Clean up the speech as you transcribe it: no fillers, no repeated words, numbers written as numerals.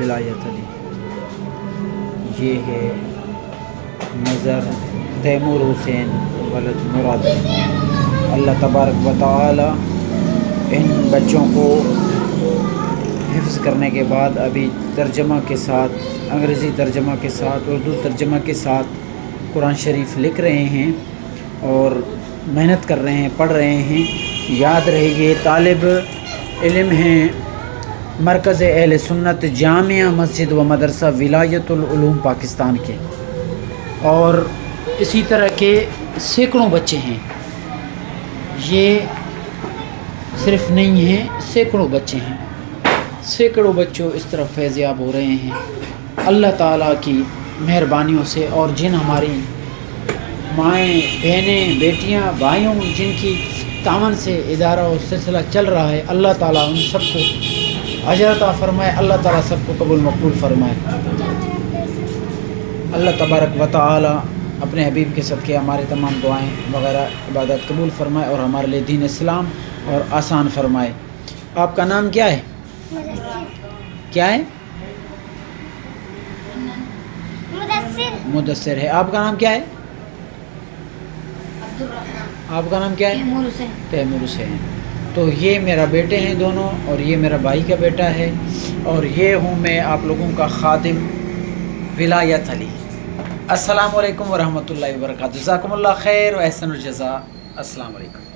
ولایت علی۔ یہ ہے نظر تیمور حسین ولد مراد علی۔ اللہ تبارک و تعالی ان بچوں کو حفظ کرنے کے بعد ابھی ترجمہ کے ساتھ، انگریزی ترجمہ کے ساتھ، اردو ترجمہ کے ساتھ قرآن شریف لکھ رہے ہیں اور محنت کر رہے ہیں، پڑھ رہے ہیں۔ یاد رہے یہ طالب علم ہیں مرکز اہل سنت جامعہ مسجد و مدرسہ ولایت العلوم پاکستان کے، اور اسی طرح کے سینکڑوں بچے ہیں۔ یہ صرف نہیں ہیں، سینکڑوں بچے ہیں، سینکڑوں بچوں اس طرح فیض یاب ہو رہے ہیں اللہ تعالیٰ کی مہربانیوں سے۔ اور جن ہماری مائیں، بہنیں، بیٹیاں، بھائیوں جن کی تعاون سے ادارہ اور سلسلہ چل رہا ہے، اللہ تعالیٰ ان سب کو اجر عطا فرمائے، اللہ تعالیٰ سب کو قبول مقبول فرمائے۔ اللہ تبارک و تعالی اپنے حبیب کے صدقے ہمارے تمام دعائیں وغیرہ عبادات قبول فرمائے اور ہمارے لیے دین اسلام اور آسان فرمائے۔ آپ کا نام کیا ہے؟ کیا ہے؟ مدثر ہے۔ آپ کا نام کیا ہے؟ آپ کا نام کیا ہے؟ تیمور حسین۔ تو یہ میرا بیٹے ہیں دونوں، اور یہ میرا بھائی کا بیٹا ہے، اور یہ ہوں میں آپ لوگوں کا خادم ولایت علی۔ السلام علیکم ورحمۃ اللہ وبرکاتہ۔ جزاکم اللہ خیر و احسن الجزاء۔ السلام علیکم۔